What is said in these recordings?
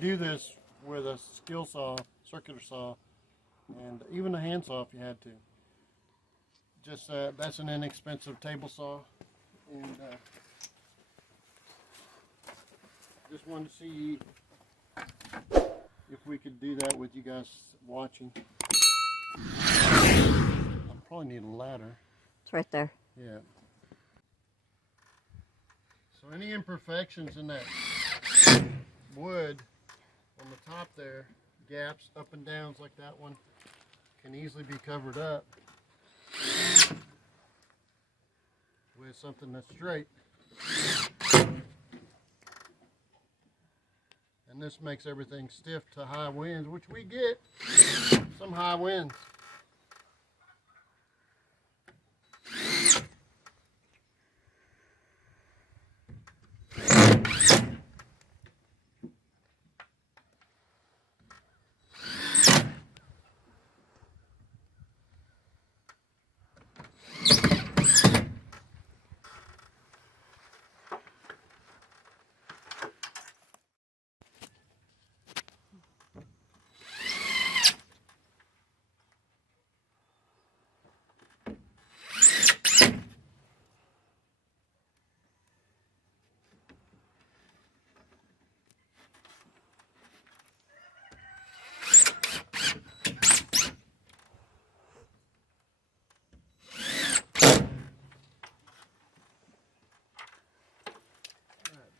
Do this with a skill saw, circular saw, and even a handsaw if you had to. Just that's an inexpensive table saw, and just wanted to see if we could do that with you guys watching. I'll probably need a ladder. It's right there. Yeah. So any imperfections in that wood on the top there, gaps, up and downs like that one, can easily be covered up with something that's straight. And this makes everything stiff to high winds, which we get some high winds.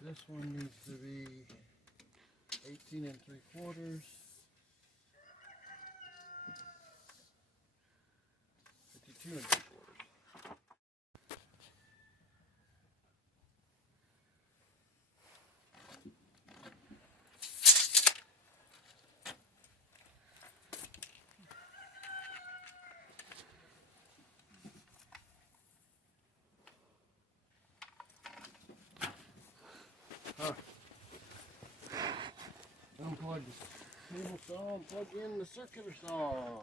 This one needs to be 18 3/4, 52 3/4. Unplug the table saw and plug in the circular saw.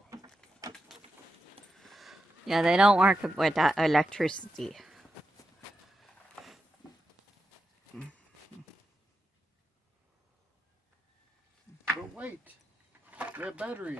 Yeah, they don't work with that electricity. But wait, they have batteries.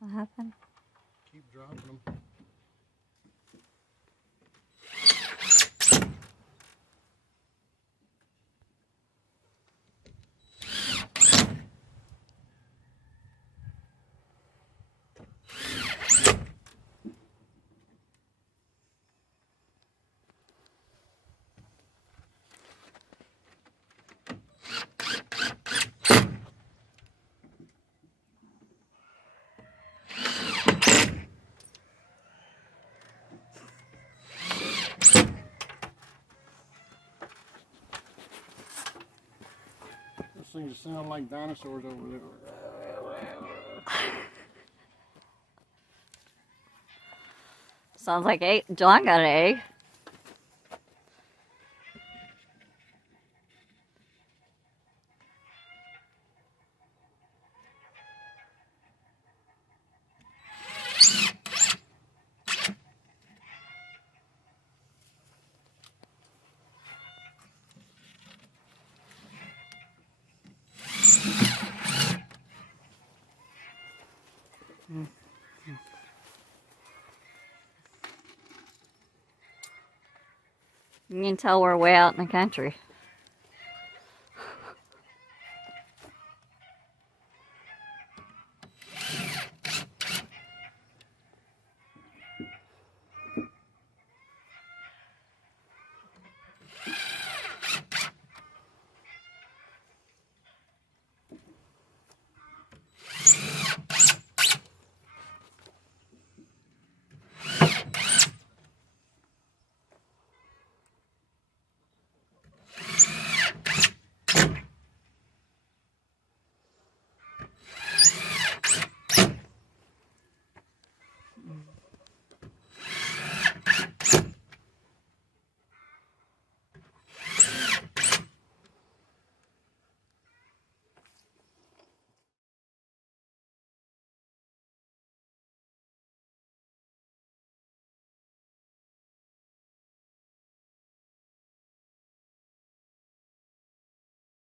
What happened? Keep dropping them. things that sound like dinosaurs over there. Sounds like egg. John got an egg. You can tell we're way out in the country.